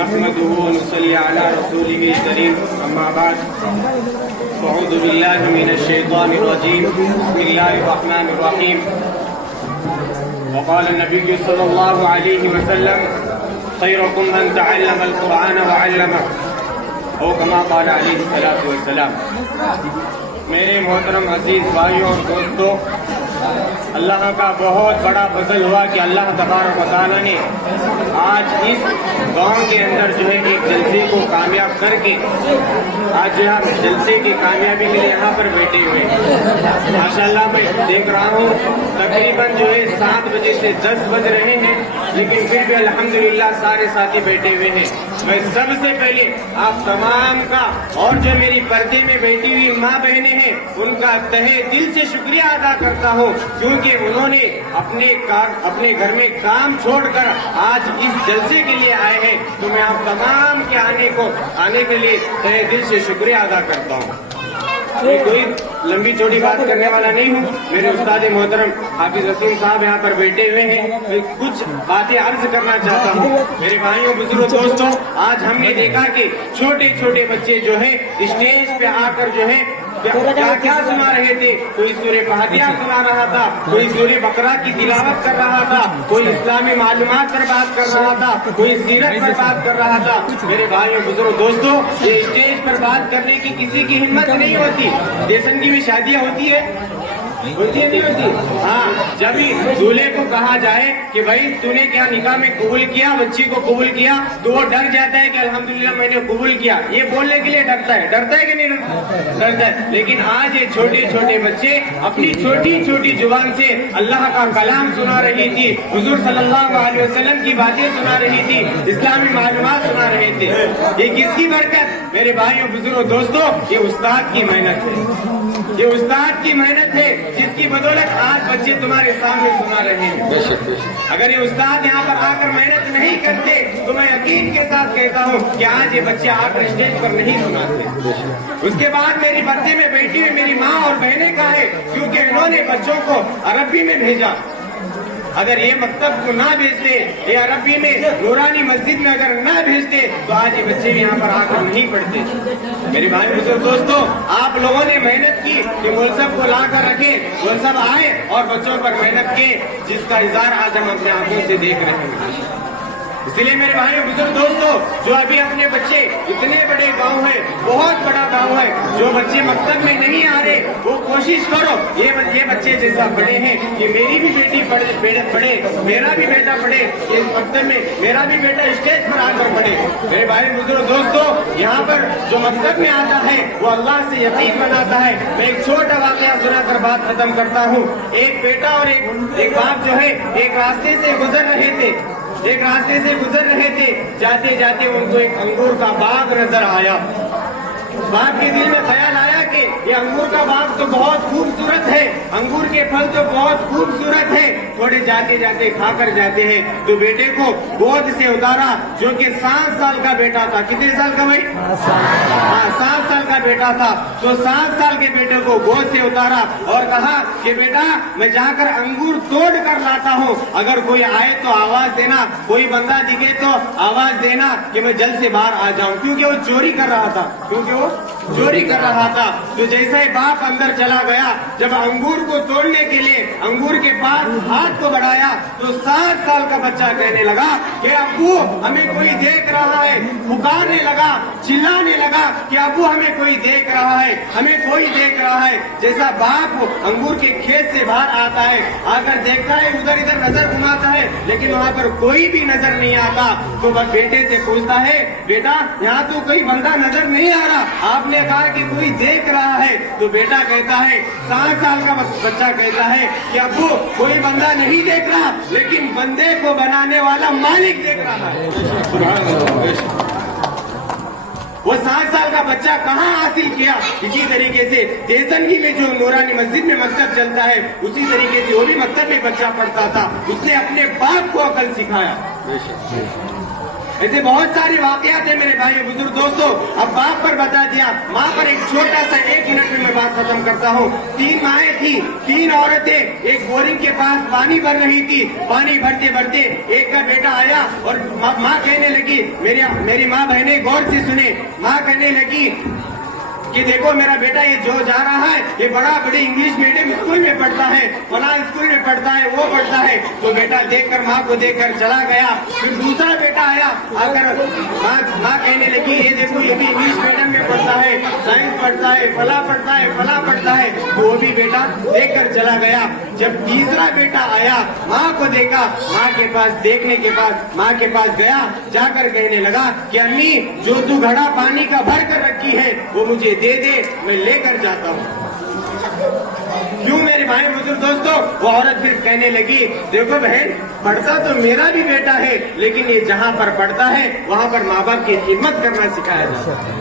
نحمده ونصلي على رسوله الكريم أما بعد أعوذ بالله من الشيطان الرجيم بسم الله الرحمن الرحيم وقال النبي صلى الله عليه وسلم خيركم من تعلم القرآن وعلمه او كما قال عليه الصلاة والسلام. میرے محترم عزیز بھائیوں اور دوستوں، اللہ کا بہت بڑا فضل ہوا کہ اللہ تبارک و تعالیٰ نے آج اس گاؤں کے اندر جو ہے ایک جلسے کو کامیاب کر کے آج جو ہے جلسے کی کامیابی کے لیے یہاں پر بیٹھے ہوئے ہیں. ماشاءاللہ میں دیکھ رہا ہوں تقریباً جو ہے 7 بجے سے 10 بج رہے ہیں، لیکن پھر بھی الحمدللہ سارے ساتھی بیٹھے ہوئے ہیں. میں سب سے پہلے آپ تمام کا اور جو میری پردے میں بیٹھی ہوئی ماں بہنیں ہیں ان کا تہہ دل سے شکریہ ادا کرتا ہوں، کیونکہ انہوں نے اپنے گھر میں کام چھوڑ کر آج اس جلسے کے لیے آئے ہیں. تو میں آپ تمام کے آنے کے لیے تہہ دل سے شکریہ ادا کرتا ہوں. میں کوئی لمبی چوڑی بات کرنے والا نہیں ہوں. میرے استاد محترم حافظ رسول صاحب یہاں پر بیٹھے ہوئے ہیں. میں کچھ باتیں عرض کرنا چاہتا ہوں. میرے بھائیوں بزرگوں دوستوں، آج ہم نے دیکھا کہ چھوٹے چھوٹے بچے جو ہے اسٹیج پہ آ کر جو ہے کیا سنا رہے تھے. کوئی سورہ فاتحہ سنا رہا تھا، کوئی سورہ بقرہ کی تلاوت کر رہا تھا، کوئی اسلامی معلومات پر بات کر رہا تھا، کوئی سیرت پر بات کر رہا تھا. میرے بھائیوں بزرگوں دوستوں، یہ اسٹیج پر بات کرنے کی کسی کی ہمت نہیں ہوتی. دیسنگی میں شادیاں ہوتی ہے نہیں ہوتی. ہاں، جب دولہے کو کہا جائے کہ بھائی تو نے کیا نکاح میں قبول کیا، بچی کو قبول کیا، تو وہ ڈر جاتا ہے کہ الحمدللہ میں نے قبول کیا. یہ بولنے کے لیے ڈرتا ہے کہ نہیں ڈرتا ہے. لیکن آج یہ چھوٹے چھوٹے بچے اپنی چھوٹی چھوٹی زبان سے اللہ کا کلام سنا رہی تھی، حضور صلی اللہ علیہ وسلم کی باتیں سنا رہی تھی، اسلامی معلومات سنا رہے تھے. یہ کس کی برکت؟ میرے بھائیوں بزرگوں دوستوں، یہ استاد کی محنت ہے. یہ استاد کی محنت ہے جس کی بدولت آج بچے تمہارے سامنے سنا رہے ہیں. اگر یہ استاد یہاں پر آ کر محنت نہیں کرتے تو میں یقین کے ساتھ کہتا ہوں کہ آج یہ بچے آ کر اسٹیج پر نہیں سناتے. اس کے بعد میری پردے میں بیٹھی ہوئی میری ماں اور بہنیں کا ہے، کیونکہ انہوں نے بچوں کو عربی میں بھیجا. اگر یہ مکتب کو نہ بھیجتے، یہ عربی میں نورانی مسجد میں اگر نہ بھیجتے تو آج یہ بچے بھی یہاں پر آ کر نہیں پڑھتے. میرے بھائی بزرگ دوستوں، آپ لوگوں نے محنت کی کہ ملزم کو لا کر رکھے، ملزم آئے اور بچوں پر محنت کی، جس کا اظہار آج ہم اپنے آنکھوں سے دیکھ رہے ہیں. اسی لیے میرے بھائیوں بزرگ دوستوں، جو ابھی اپنے بچے اتنے بڑے گاؤں ہے، بہت بڑا گاؤں ہے، جو بچے مکتب میں نہیں آ رہے وہ کوشش کرو یہ بچے جیسا پڑھے ہیں کہ میری بھی بیٹی پڑھے، میرا بھی بیٹا پڑھے اس مکتب میں، میرا بھی بیٹا اسٹیج پر آ کر پڑھے. میرے بھائی بزرگ دوستوں، یہاں پر جو مکتب میں آتا ہے وہ اللہ سے یقین بناتا ہے. میں ایک چھوٹا واقعہ سنا کر بات ختم کرتا ہوں. ایک بیٹا اور ایک باپ جو ہے ایک راستے سے گزر رہے تھے. جاتے جاتے ان کو ایک انگور کا باغ نظر آیا. باپ کے دل میں خیال آیا کہ یہ انگور کا باغ تو بہت خوبصورت ہے، انگور کے پھل تو بہت خوبصورت ہے. تھوڑے جاتے جاتے کھا کر جاتے ہیں تو بیٹے کو گود سے اتارا، جو کہ 7 سال کا بیٹا تھا. کتنے سال کا بھائی؟ 7 سال کا بیٹا تھا. تو 7 سال کے بیٹے کو گود سے اتارا اور کہا کہ بیٹا میں جا کر انگور توڑ کر لاتا ہوں، اگر کوئی آئے تو آواز دینا، کوئی بندہ دکھے تو آواز دینا کہ میں جلد سے باہر آ جاؤں. کیونکہ وہ چوری کر رہا تھا. تو جیسا ہی باپ اندر چلا گیا، جب انگور کو توڑنے کے لیے انگور کے پاس ہاتھ کو بڑھایا تو 7 سال کا بچہ کہنے لگا کہ ابو ہمیں کوئی دیکھ رہا ہے. پکارنے لگا، چلانے لگا کہ ابو ہمیں کوئی دیکھ رہا ہے، ہمیں کوئی دیکھ رہا ہے. جیسا باپ انگور کے کھیت سے باہر آتا ہے، آ کر دیکھتا ہے، ادھر ادھر نظر گھماتا ہے، لیکن وہاں پر کوئی بھی نظر نہیں آتا. تو بیٹے سے پوچھتا ہے، بیٹا یہاں تو کوئی بندہ نظر نہیں آ رہا، آپ نے کہا کہ کوئی دیکھ رہا ہے. تو بیٹا کہتا ہے، 7 سال کا بچہ کہتا ہے کہ ابو کوئی بندہ نہیں دیکھ رہا، لیکن بندے کو بنانے والا مالک دیکھ رہا ہے. وہ 7 سال کا بچہ کہاں حاصل کیا؟ اسی طریقے سے دیسنگی میں جو نورانی مسجد میں مکتب چلتا ہے، اسی طریقے سے وہ بھی مکتب میں بچہ پڑھتا تھا. اس نے اپنے باپ کو عقل سکھایا. ایسے بہت سارے واقعات ہیں میرے بھائی بزرگ دوستوں. اب باپ پر بتا دیا, ماں پر ایک چھوٹا سا 1 منٹ میں بات ختم کرتا ہوں. 3 مائیں تھی, 3 عورتیں ایک بورنگ کے پاس پانی بھر رہی تھی. پانی بھرتے بھرتے ایک کا بیٹا آیا اور ماں کہنے لگی, میری ماں بہنیں غور سے سنے, ماں کہنے لگی کہ دیکھو میرا بیٹا یہ جو جا رہا ہے یہ بڑی انگلش میڈیم اسکول میں پڑھتا ہے, فلاں اسکول میں پڑھتا ہے, وہ پڑھتا ہے. تو بیٹا دیکھ کر, ماں کو دیکھ کر چلا گیا. پھر دوسرا بیٹا آیا, آ کر ماں کہنے لگی یہ دیکھو یہ بھی انگلش میڈیم میں پڑھتا ہے, سائنس پڑھتا ہے, فلاں پڑھتا ہے, فلاں پڑھتا ہے. تو وہ بھی بیٹا دیکھ کر چلا گیا. جب تیسرا بیٹا آیا, ماں کو دیکھا, ماں کے پاس دیکھنے کے بعد ماں کے پاس گیا, جا کر کہنے لگا کہ امی جو تو گھڑا پانی کا بھر کر رکھی ہے وہ مجھے دے دے, میں لے کر جاتا ہوں. کیوں میرے بھائی بزرگ دوستوں؟ وہ عورت پھر کہنے لگی دیکھو بہن, پڑھتا تو میرا بھی بیٹا ہے, لیکن یہ جہاں پر پڑھتا ہے وہاں پر ماں باپ کی خدمت کرنا سکھایا جاتا ہے.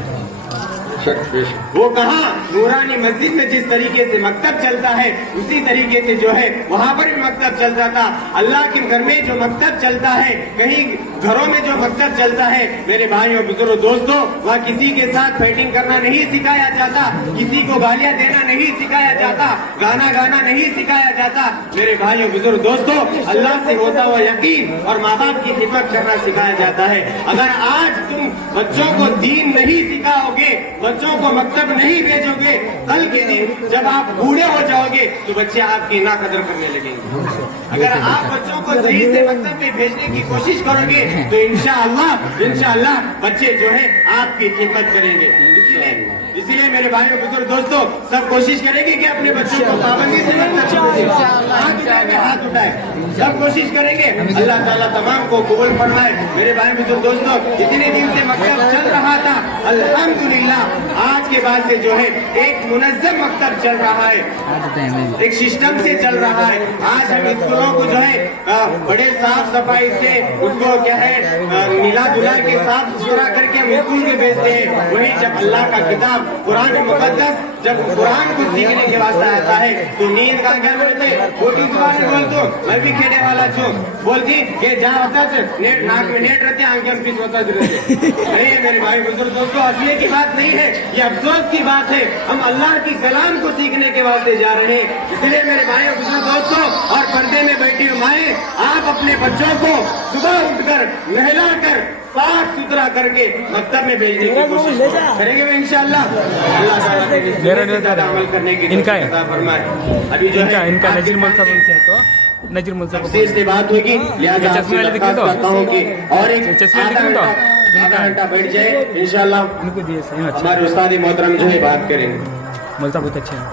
وہ کہاں نورانی مسجد میں جس طریقے سے مکتب چلتا ہے اسی طریقے سے جو ہے وہاں پر بھی مکتب چلتا تھا. اللہ کے گھر میں جو مکتب چلتا ہے, کہیں گھروں میں جو مکتب چلتا ہے میرے بھائیوں بزرگ دوستوں, وہاں کسی کے ساتھ فائٹنگ کرنا نہیں سکھایا جاتا, کسی کو گالیاں دینا نہیں سکھایا جاتا, گانا گانا نہیں سکھایا جاتا. میرے بھائیوں بزرگ دوستوں, اللہ سے ہوتا ہوا یقین اور ماں باپ کی خدمت کرنا سکھایا جاتا ہے. اگر آج تم بچوں کو دین نہیں سکھاؤ گے, بچوں کو مکتب نہیں بھیجو گے, کل کے دن جب آپ بوڑھے ہو جاؤ گے تو بچے آپ کی ناقدر کرنے لگیں گے. اگر آپ بچوں کو صحیح سے مکتب میں بھیجنے کی کوشش کرو گے تو انشاءاللہ بچے جو ہے آپ کی خدمت کریں گے. اسی لیے میرے بھائیوں بزرگ دوستوں, سب کوشش کریں گے کہ اپنے بچوں کو پابندی سے ہاتھ اٹھائے, سب کوشش کریں گے. اللہ تعالیٰ تمام کو قبول فرمائے. میرے بھائی بزرگ دوستوں, اتنے دن سے مکتب چل رہا تھا, الحمدللہ آج کے بعد سے جو ہے ایک منظم مکتب چل رہا ہے, ایک سسٹم سے چل رہا ہے. آج ہم اسکولوں کو جو ہے بڑے صاف صفائی سے اس کو کیا ہے ملا دلا کے صاف ستھرا کر کے ہم اسکول میں بھیجتے ہیں. وہی جب اللہ کا کتاب قرآن مقدس جب قرآن کو سیکھنے کے واسطے آتا ہے تو نیند کا کیا بولتے ہیں, چھوٹی زبان میں بولتا ہوں, میں بھی کھیلنے والا چھوں, بولتی کہ جہاں ہوتا ہے ناک میں نیٹ رہتے, آنکھیں میں پیچھے ہوتا رہتے. نہیں میرے بھائی بزرگ دوستوں, ہنسنے کی بات نہیں ہے, یہ افسوس کی بات ہے. ہم اللہ کی کلام کو سیکھنے کے واسطے جا رہے ہیں. اس لیے میرے بھائی بزرگ دوستوں اور پردے میں بیٹھی ہوئی مائیں, آپ اپنے بچوں کو صبح اٹھ کر نہلا کر صاف ستھرا کر کے مکتب میں بھیجنے کی کوشش کریں گے انشاءاللہ. اللہ تعالیٰ عمل کرنے کی عطا فرمائے. ابھی جو ہے ان کا نجیر ملک تفسیر سے بات ہوگی, لہٰذا کرتا ہوں کہ اور ایک آدھا گھنٹہ بیٹھ جائے انشاءاللہ. ہمارے استاد محترم جو ہے بات کریں گے. ملتا بہت اچھا ہے.